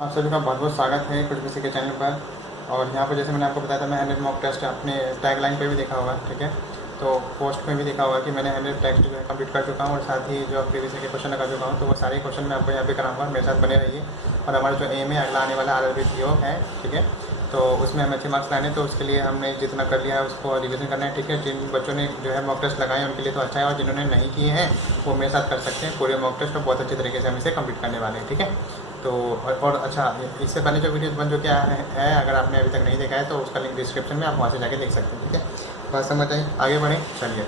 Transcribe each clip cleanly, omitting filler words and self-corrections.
आप सभी का बहुत बहुत स्वागत है कुछ किसी के चैनल पर। और यहाँ पर जैसे मैंने आपको बताया था, मैं 100 मॉक टेस्ट अपने टैगलाइन पे भी देखा होगा, ठीक है। तो पोस्ट में भी देखा होगा कि मैंने 100 टेस्ट जो है कंप्लीट कर चुका हूँ, और साथ ही जो प्रीवियस के क्वेश्चन लगा चुका हूँ। तो वो सारे क्वेश्चन मैं आपको यहाँ पे कराऊंगा, मेरे साथ बने रहिए। और हमारा जो एम है अगला आने वाला RRB PO है, ठीक है। तो उसमें हमें अच्छे मार्क्स लाने, तो उसके लिए हमने जितना कर लिया है उसको रिवीजन करना है, ठीक है। जिन बच्चों ने जो है मॉक टेस्ट लगाए उनके लिए तो अच्छा है, और जिन्होंने नहीं किए हैं वो मेरे साथ कर सकते हैं पूरे मॉक टेस्ट, और बहुत अच्छे तरीके से हम इसे कंप्लीट करने वाले हैं, ठीक है। तो और अच्छा, इससे पहले जो वीडियोस बन चुके हैं, अगर आपने अभी तक नहीं देखा है तो उसका लिंक डिस्क्रिप्शन में आप वहाँ से जाके देख सकते हैं, ठीक है। बात समझ आई, आगे बढ़ें। चलिए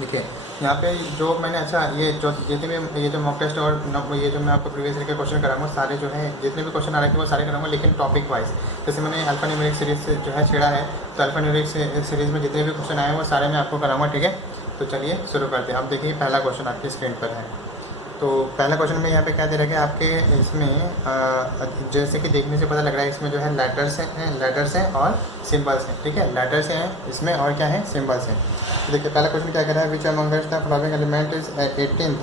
देखिए, यहाँ पे जो मैंने अच्छा ये जो जितने भी ये जो मॉक टेस्ट और ये जो मैं आपको प्रीवियस के क्वेश्चन कराऊंगा, सारे जो है जितने भी क्वेश्चन आ रहे थे वो सारे कराऊंगा, लेकिन टॉपिक वाइज। जैसे मैंने अल्फा न्यूमेरिक सीरीज से जो है छेड़ा है, तो अल्फा न्यूमेरिक सीरीज में जितने भी क्वेश्चन आए हैं वो सारे मैं आपको कराऊंगा, ठीक है। तो चलिए शुरू करते हैं। अब देखिए पहला क्वेश्चन आपकी स्क्रीन पर है। तो पहला क्वेश्चन में यहाँ पे क्या दे रखा है आपके इसमें, जैसे कि देखने से पता लग रहा है इसमें जो है लेटर्स हैं और सिंबल्स हैं, ठीक है। लेटर्स हैं इसमें और क्या है, सिंबल्स हैं। तो देखिए पहला क्वेश्चन क्या कह रहा है, which among the following element is 18th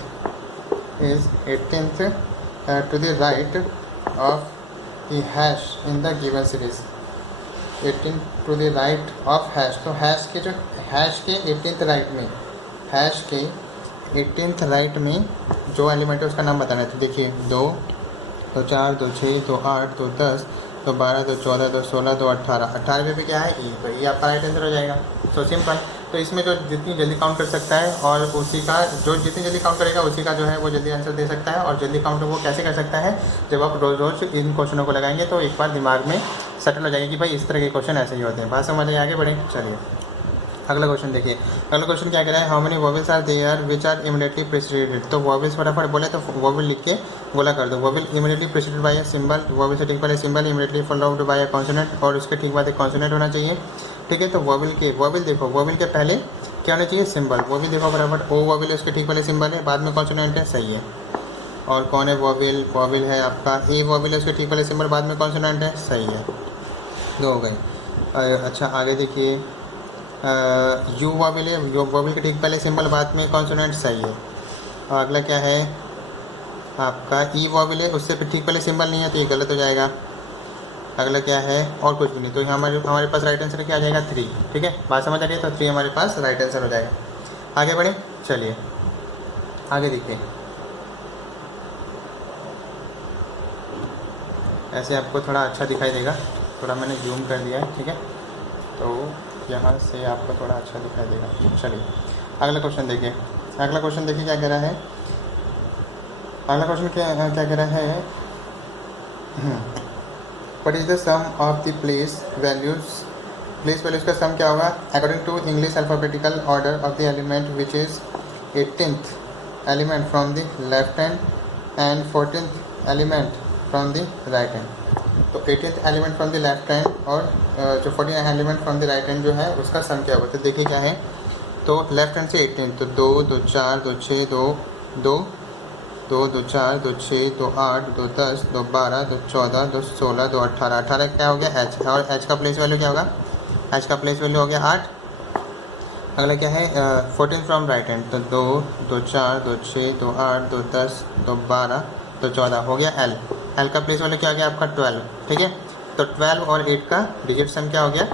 to the right of the hash in the given series. 18 to the right of hash, तो हैश के 18th राइट में, हैश के 18th राइट में जो एलिमेंट है उसका नाम बताना है। तो देखिए 2, 2 4, 2 6, 2 8, 2 10, 2 12, 2 14, 2 16, 2 18। 18 में भी क्या है, ई, तो ये आपका राइट आंसर हो जाएगा। So simple. तो इसमें जो जितनी जल्दी काउंट कर सकता है और उसी का जो जितनी जल्दी काउंट करेगा उसी का जो है वो जल्दी आंसर दे सकता है। और जल्दी काउंट वो कैसे कर सकता है, जब आप रोज़ रोज़ इन क्वेश्चनों को लगाएंगे तो एक बार दिमाग में सेटल हो जाएगी कि भाई इस तरह के क्वेश्चन ऐसे ही होते हैं। बात समझ आइए, आगे बढ़ें। चलिए अगला क्वेश्चन देखिए। अगला क्वेश्चन क्या कह रहा है, how many vowels are there which are immediately preceded. तो वॉवेल्स फटाफट बोले तो वॉवेल लिख के गोला कर दो। Vowel immediately preceded by a symbol, vowel से ठीक पहले symbol, immediately followed by a consonant, और उसके ठीक बाद एक कॉन्सोनेंट होना चाहिए, ठीक है। तो वॉवेल देखो, वॉवेल के पहले क्या होना चाहिए, सिंबल। वॉवेल देखो फटाफट, ओ वॉवेल है उसके ठीक पहले सिंबल है, बाद में कॉन्सोनेंट है, सही है। और कौन है वॉवेल, वॉवेल है आपका ए वॉवेल है उसके ठीक पहले सिंबल, बाद में कॉन्सोनेंट है, सही है। दो हो गई। अच्छा आगे देखिए, यू वॉवेल है, यू वॉवेल के ठीक पहले सिंबल, बाद में कॉन्सोनेंट, सही है। और अगला क्या है आपका, ई वॉवेल है उससे फिर ठीक पहले सिंबल नहीं है, तो ये गलत हो जाएगा। अगला क्या है, और कुछ भी नहीं, तो हमारे पास राइट आंसर क्या आ जाएगा, 3, ठीक है। बात समझ आ रही है, तो 3 हमारे पास राइट आंसर हो जाएगा। आगे बढ़े, चलिए आगे देखिए। ऐसे आपको थोड़ा अच्छा दिखाई देगा, थोड़ा मैंने जूम कर दिया है, ठीक है। तो यहाँ से आपको थोड़ा अच्छा दिखाई देगा। चलिए अगला क्वेश्चन देखिए। अगला क्वेश्चन देखिए क्या कह रहा है। अगला क्वेश्चन क्या कह रहा है, what is the sum of the place values का सम क्या होगा according to English alphabetical order of the element which is 18th element from the left hand and 14th element from the right hand. तो 18th element from the left hand और जो 14th element from the right hand जो है उसका सम क्या होगा। तो देखिए क्या है, तो लेफ्ट हैंड से 18, तो 2 2 4 2 6 2 2 2 2 4 2 6 2 8 2 10 2 12 2 14 2 16 2 18। 18 क्या हो गया, एच, और एच का प्लेस वैल्यू क्या होगा, एच का प्लेस वैल्यू हो गया 8। अगला क्या है, 14 फ्रॉम राइट हैंड, तो 2 2 4 2 6 2 8 2 10 2 12 2 14 हो गया एल। एल का प्लेस वैल्यू क्या हो गया आपका 12, ठीक है। तो 12 और 8 का डिजिट सम क्या हो गया,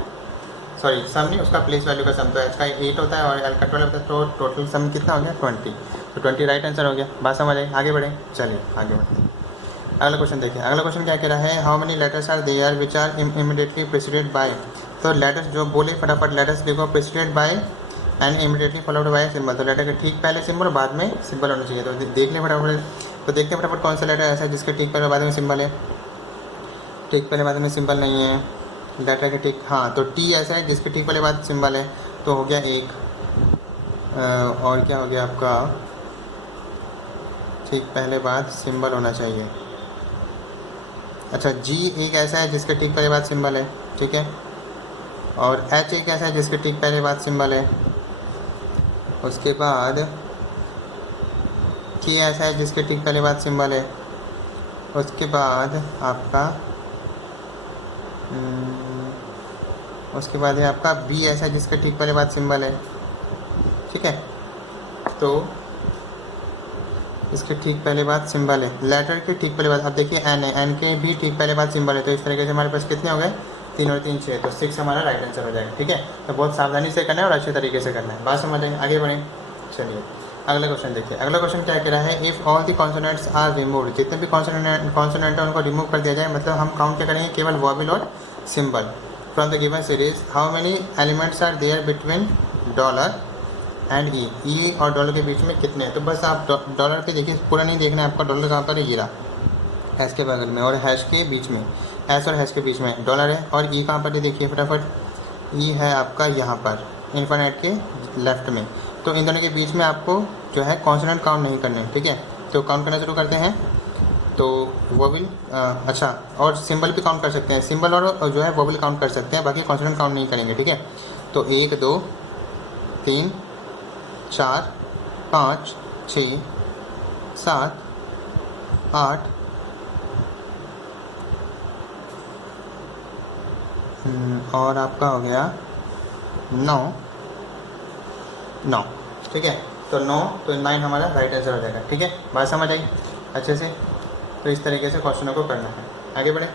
सॉरी सम नहीं, उसका प्लेस वैल्यू का सम। तो एच का 8 होता है और एल का 12 होता है, तो टोटल सम कितना हो गया 20। तो 20 राइट आंसर हो गया। बात समझ आई, आगे बढ़ें। चलिए आगे बढ़ते हैं। अगला क्वेश्चन देखिए। अगला क्वेश्चन क्या कह रहा है, how many letters are there which are immediately preceded by. तो लेटर्स जो बोले फटाफट, लेटर्स देखो, preceded by and immediately followed by symbol. तो लेटर के ठीक पहले सिंबल और बाद में सिंबल होना चाहिए। तो देख लें फटाफट, तो देखते हैं फटाफट कौन सा लेटर ऐसा है जिसके ठीक पहले बाद में सिंबल है। ठीक पहले बाद में सिंबल नहीं है लेटर के ठीक, हाँ, तो टी ऐसा है जिसके ठीक पहले बाद सिंबल है, तो हो गया एक। और क्या हो गया आपका, ठीक पहले बाद सिंबल होना चाहिए। अच्छा जी एक ऐसा है जिसके ठीक पहले बाद सिंबल है, ठीक है। और एच एक ऐसा है जिसके ठीक पहले बाद सिंबल है। उसके बाद के ऐसा है जिसके ठीक पहले बाद सिंबल है। उसके बाद आपका उसके बाद है आपका बी ऐसा है जिसके ठीक पहले बाद सिंबल है, ठीक है। तो इसके ठीक पहले बात सिंबल है, लेटर के ठीक पहले बात, अब देखिए एन है, एन के भी ठीक पहले बात सिंबल है, तो इस तरीके से हमारे पास कितने हो गए, 3 और 3 6, तो 6 हमारा राइट आंसर हो जाएगा। ठीक है, तो बहुत सावधानी से करना है और अच्छे तरीके से करना है, बात समझ आएंगे, आगे बढ़ें। चलिए अगला क्वेश्चन देखिए, अगला क्वेश्चन क्या कह रहा है, if all the consonants are removed, जितने भी कॉन्सोनेंट है उनको रिमूव कर दिया जाए, मतलब हम काउंट क्या करेंगे, केवल वॉवेल और symbol from the given series, how many elements are there between dollar and E और डॉलर के बीच में कितने हैं, तो बस आप डॉलर के देखिए, पूरा नहीं देखना है आपका, डॉलर कहाँ पर है, ये रहा, हैश के बगल में, और हैश के बीच में, हैश और हैश के बीच में डॉलर है, और ई कहाँ पर है देखिए फटाफट, ई है आपका यहाँ पर इन्फिनिट के लेफ्ट में, तो इन दोनों के बीच में आपको जो है कॉन्सोनेंट काउंट नहीं करने, ठीक है, तो काउंट करना शुरू करते हैं। तो वोवेल अच्छा, और सिंबल भी काउंट कर सकते हैं, सिंबल और जो है वोवेल काउंट कर सकते हैं, बाकी कॉन्सोनेंट काउंट नहीं करेंगे, ठीक है। तो 1 2 3 4 5 6 7 8 और आपका हो गया 9, ठीक है, तो 9, तो 9 हमारा राइट आंसर हो जाएगा। ठीक है, बात समझ आई अच्छे से, तो इस तरीके से क्वेश्चनों को करना है, आगे बढ़े।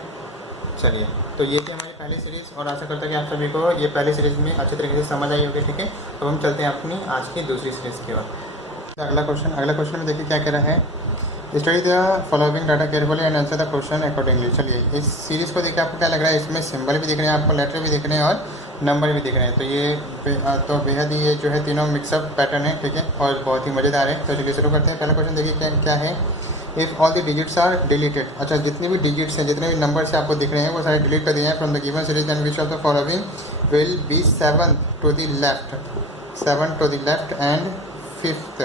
चलिए, तो ये थी हमारी पहली सीरीज़, और आशा करता हूँ कि आप सभी को ये पहली सीरीज़ में अच्छे तरीके से समझ आई होगी। ठीक है, तो हम चलते हैं अपनी आज की दूसरी सीरीज़ की ओर। अगला क्वेश्चन में देखिए क्या कह रहा है, study the following data carefully and answer the question accordingly. चलिए, इस सीरीज़ को देखिए आपको क्या लग रहा है, इसमें सिंबल भी दिख रहे हैं आपको, लेटर भी दिख रहे हैं और नंबर भी दिख रहे हैं, तो ये तो बेहद ही ये जो है तीनों मिक्सअप पैटर्न है, ठीक है, और बहुत ही मज़ेदार है। तो चलिए शुरू करते हैं। पहला क्वेश्चन देखिए क्या है, if all the digits are deleted, अच्छा जितने भी डिजिट्स हैं, जितने भी नंबर्स आपको दिख रहे हैं वो सारे डिलीट कर दिए हैं from the given series, then which of the following will be 7 to the left and 5th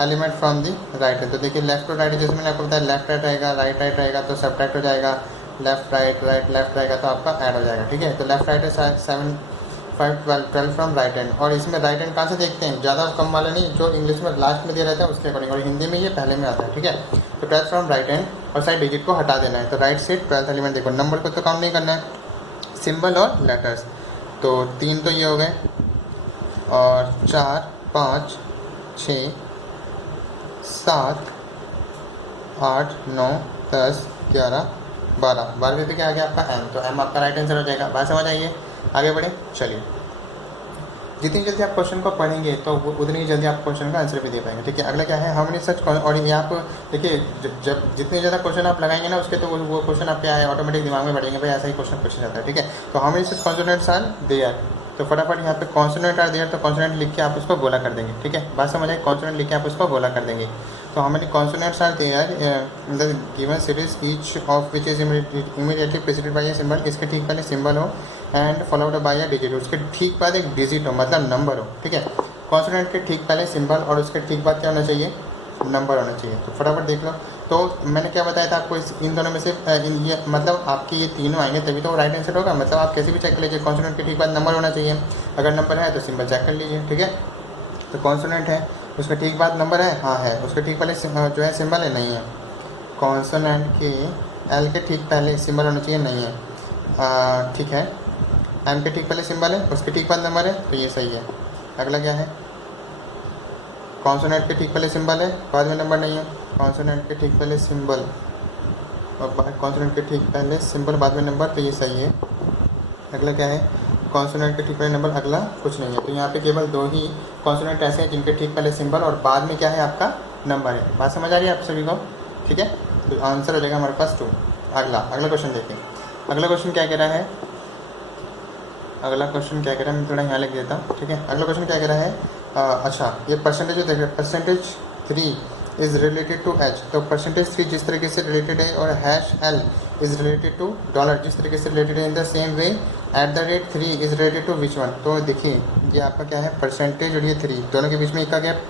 element from the right है। तो देखिए लेफ्ट और राइट, जैसे मैंने आपको बताया लेफ्ट राइट रहेगा, राइट राइट रहेगा तो सब्ट्रैक्ट हो जाएगा, लेफ्ट राइट लेफ्ट रहेगा तो आपका ऐड हो जाएगा। ठीक है, तो लेफ्ट राइट है 7 5 12 फ्रॉम राइट हैंड, और इसमें राइट हैंड कहाँ से देखते हैं, ज़्यादा कम वाला नहीं, जो इंग्लिश में लास्ट में दिया रहता है उसके अकॉर्डिंग, और हिंदी में ये पहले में आता है। ठीक है, तो 12 फ्रॉम राइट हैंड, और साइड डिजिट को हटा देना है, तो राइट से 12th एलिमेंट देखो, नंबर को तो काउंट नहीं करना है, सिंबल और लेटर्स, तो 3 तो ये हो गए, और 4 5 6 7 8 9 10 11 12 पे क्या आ गया आपका एम, तो एम आपका राइट आंसर हो जाएगा। बात समझ आइए, आगे बढ़े। चलिए, जितनी जल्दी आप क्वेश्चन को पढ़ेंगे तो उतनी ही जल्दी आप क्वेश्चन का आंसर भी दे पाएंगे। ठीक है, अगला क्या है, हाउ मेनी सच, और ये आप देखिए जब जितने ज़्यादा क्वेश्चन आप लगाएंगे ना उसके, तो वो क्वेश्चन आपके आए ऑटोमेटिक दिमाग में बढ़ेंगे, भाई ऐसा ही क्वेश्चन पूछा जाता है। ठीक है, तो how many such consonants are there, तो फटाफट यहाँ पे कॉन्सोनेंट आर देयर, तो कॉन्सोनेंट लिख के आप उसको गोला कर देंगे। ठीक है, बात समझ आए, कॉन्सोनेंट लिख के आप उसको गोला कर देंगे। तो how many consonants are there in the given series, each of which is immediately preceded by a symbol, इसके ठीक पहले सिंबल हो and followed by a digit, उसके ठीक बाद एक डिजिट हो, मतलब नंबर हो। ठीक है, कॉन्सोनेंट के ठीक पहले सिंबल और उसके ठीक बाद क्या होना चाहिए, नंबर होना चाहिए। तो फटाफट देख लो, तो मैंने क्या बताया था आपको, इन दोनों में से ये मतलब आपके ये तीनों आएंगे तभी तो राइट आंसर होगा, मतलब आप कैसे भी चेक कर लीजिए, कॉन्सोनेंट के ठीक बाद नंबर होना चाहिए, अगर नंबर है तो सिंबल चेक कर लीजिए। ठीक है, तो कॉन्सोनेंट है उसका ठीक बाद नंबर है, हाँ है, उसके ठीक पहले जो है सिंबल है, नहीं है। कॉन्सोनेंट के एल के ठीक पहले सिंबल होना चाहिए, नहीं है। ठीक है, एम के ठीक पहले सिंबल है, उसके ठीक बाद नंबर है, तो ये सही है। अगला क्या है, कॉन्सोनेंट के ठीक पहले सिंबल है, बाद में नंबर नहीं है, कॉन्सोनेंट के ठीक पहले सिंबल और कॉन्सोनेंट के ठीक पहले सिंबल बाद में नंबर, तो ये सही है। अगला क्या है, कॉन्सोनेंट के ठीक पहले नंबर, अगला कुछ नहीं है, तो यहाँ पे केवल 2 ही कॉन्सोनेंट ऐसे हैं जिनके ठीक पहले सिंबल और बाद में क्या है आपका नंबर है। बात समझ आ रही है आप सभी को। ठीक है, तो आंसर हो जाएगा हमारे पास 2। अगला क्वेश्चन देखिए, अगला क्वेश्चन क्या कह रहा है, मैं थोड़ा यहाँ लिख देता हूँ। ठीक है, अगला क्वेश्चन क्या कह रहा है, अच्छा ये परसेंटेज जो देख रहे हैं, percentage 3 is related to H, तो परसेंटेज 3 जिस तरीके से रिलेटेड है और hash L is related to dollar जिस तरीके से रिलेटेड है, in the same way @3 is related to which one. तो देखिए ये आपका क्या है, परसेंटेज और ये 3 दोनों के बीच में एक का गैप,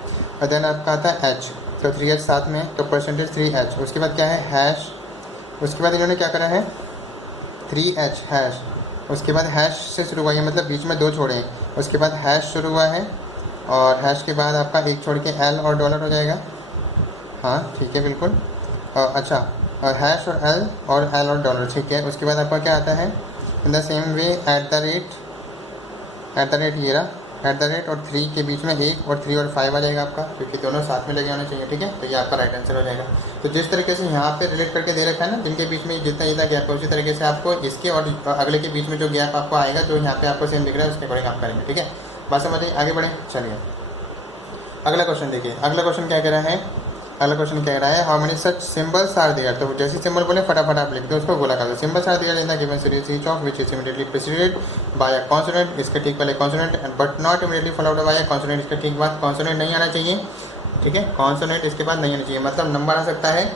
और देन आपका आता है एच, तो 3h साथ में, तो परसेंटेज 3h, उसके बाद क्या है हैश, उसके बाद इन्होंने क्या करा है 3h हैश, उसके बाद हैश से शुरू हुआ है, मतलब बीच में 2 छोड़े हैं, उसके बाद हैश शुरू हुआ है, और हैश के बाद आपका एक छोड़ के एल और डॉलर हो जाएगा। हाँ ठीक है बिल्कुल, अच्छा हैश और एल और डॉलर, ठीक है। उसके बाद आपका क्या आता है, इन द सेम वे @ ये रहा, एट द रेट और 3 के बीच में 1 और 3 और 5 आ जाएगा आपका, क्योंकि दोनों साथ में लगे होने चाहिए, ठीक है। तो ये आपका राइट आंसर हो जाएगा। तो जिस तरीके से यहाँ पे रिलेट करके दे रखा है ना, जिनके बीच में जितना जितना गैप है, उसी तरीके से आपको इसके और अगले के बीच में जो गैप आपको आएगा, जो यहाँ पे आपको सेम दिख रहा है, उसके अकॉर्डिंग आप करेंगे, ठीक है। बात समझिए, आगे बढ़े, चलिए अगला क्वेश्चन देखिए। अगला क्वेश्चन क्या कह रहा है, अगला क्वेश्चन कह रहा है how many such symbols are there. तो जैसे सिंबल बोले फटाफट आप लिख दो, उसको गोला कर दो। Symbols are there in the given series each of which is immediately preceded by a consonant, इसके ठीक पहले consonant but not immediately followed by a consonant, इसके ठीक बाद कॉन्सोनेंट नहीं आना चाहिए, ठीक है। कॉन्सोनेंट इसके बाद नहीं आना चाहिए, मतलब नंबर आ सकता है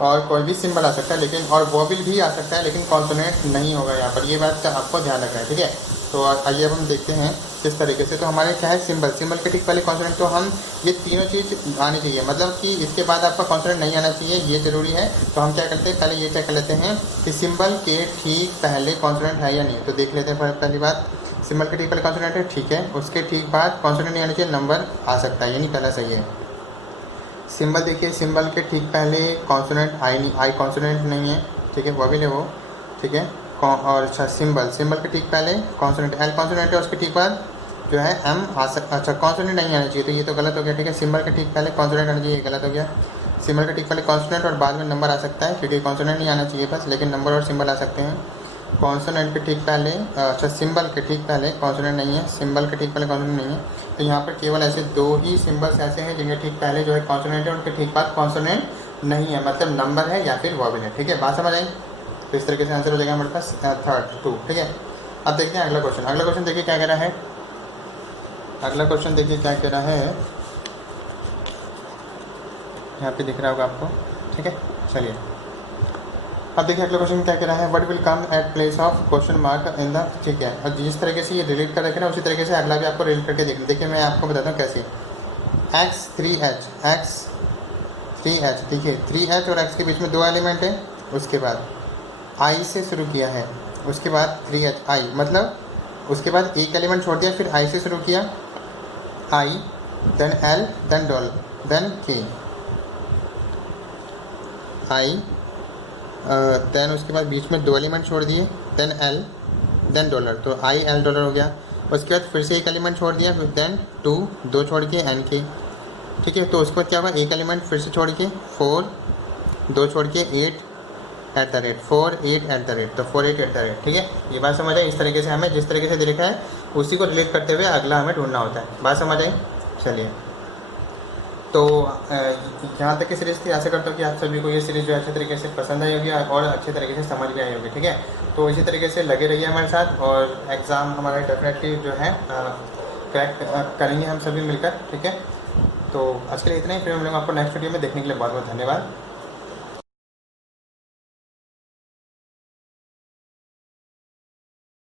और कोई भी सिंबल आ सकता है, लेकिन और वोवेल भी आ सकता है, लेकिन कॉन्सोनेंट नहीं होगा यहाँ पर, ये बात का आपको ध्यान रखना है, ठीक है। तो आइए अब हम देखते हैं किस तरीके से। तो हमारे क्या है, सिंबल, सिंबल के ठीक पहले कॉन्सोनेंट, तो हम ये तीनों चीज़ आनी चाहिए, मतलब कि इसके बाद आपका कॉन्सोनेंट नहीं आना चाहिए, ये जरूरी है। तो हम क्या करते हैं, पहले ये चेक कर लेते हैं कि सिंबल के ठीक पहले कॉन्सोनेंट है या नहीं। तो देख लेते हैं पहली बात, सिंबल के ठीक पहले कॉन्सोनेंट है, ठीक है। उसके ठीक बाद कॉन्सोनेंट नहीं आना चाहिए, नंबर आ सकता है, यानी पहला सही है। सिंबल देखिए, सिंबल के ठीक पहले कॉन्सोनेंट आई कॉन्सोनेंट नहीं है, ठीक है, वो भी ले वो, ठीक है। और अच्छा सिंबल, सिंबल के ठीक पहले कॉन्सोनेंट एल कॉन्सोनेंट है, उसके ठीक बाद जो है एम आ सकता, अच्छा कॉन्सोनेंट नहीं आना चाहिए, तो ये तो गलत हो गया, ठीक है। सिंबल के ठीक पहले कॉन्सोनेंट आना चाहिए, ये गलत हो गया। सिंबल के ठीक पहले कॉन्सोनेंट और बाद में नंबर आ सकता है, क्योंकि कॉन्सोनेंट नहीं आना चाहिए बस, लेकिन नंबर और सिंबल आ सकते हैं। कॉन्सोनेंट के ठीक पहले, अच्छा सिंबल के ठीक पहले कॉन्सोनेंट नहीं है, सिंबल के ठीक पहले कॉन्सोनेंट नहीं है। तो यहाँ पर केवल ऐसे दो ही सिंबल्स ऐसे हैं जिनके ठीक पहले जो है कॉन्सोनेंट है, उनके ठीक बाद कॉन्सोनेंट नहीं है, मतलब नंबर है या फिर वॉवेल है, ठीक है। बात समझ आई। तो इस तरीके से आंसर हो जाएगा हमारे पास थर्ड 2, ठीक है। अब देखते हैं अगला क्वेश्चन। अगला क्वेश्चन देखिए क्या कह रहा है, अगला क्वेश्चन देखिए क्या कह रहा है, यहाँ पे दिख रहा होगा आपको, ठीक है। चलिए अब देखिए अगला क्वेश्चन क्या कह रहा है, what will come at place of question mark in the, ठीक है। और जिस तरीके से ये रिलेट कर रखे ना, उसी तरीके से अगला भी आपको रिलेट करके देखना। देखिए मैं आपको बताता हूँ कैसे। एक्स 3h, एक्स 3h, देखिए 3h और x के बीच में 2 एलिमेंट है, उसके बाद i से शुरू किया है, उसके बाद 3h i, मतलब उसके बाद एक एलिमेंट छोड़ दिया, फिर i से शुरू किया, i then l then dollar then k, i then उसके बाद बीच में 2 एलिमेंट छोड़ दिए, देन एल देन डॉलर, तो आई एल डॉलर हो गया। उसके बाद फिर से एक एलिमेंट छोड़ दिया, देन 2 छोड़ के एन के, ठीक है। तो उसके बाद क्या होगा, एक एलिमेंट फिर से छोड़ के 4, 2 छोड़ के 8 at the rate 4 8 at the rate, तो 4 8 एट द रेट, ठीक है। ये बात समझ आई। इस तरीके से हमें जिस तरीके से दे रखा है उसी को रिलेट करते हुए अगला हमें ढूंढना होता है। बात समझ आई। चलिए तो यहाँ तक की सीरीज़ थी। आशा करता हूँ कि आप सभी को ये सीरीज़ जो है अच्छे तरीके से पसंद आई होगी और अच्छे तरीके से समझ भी आई होगी, ठीक है। तो इसी तरीके से लगे रहिए हमारे साथ, और एग्ज़ाम हमारा डेफिनेटली जो है क्रैक करेंगे हम सभी मिलकर, ठीक है। तो आज के लिए इतना ही, फिर हम लोग आपको नेक्स्ट वीडियो में देखने के लिए बहुत बहुत धन्यवाद।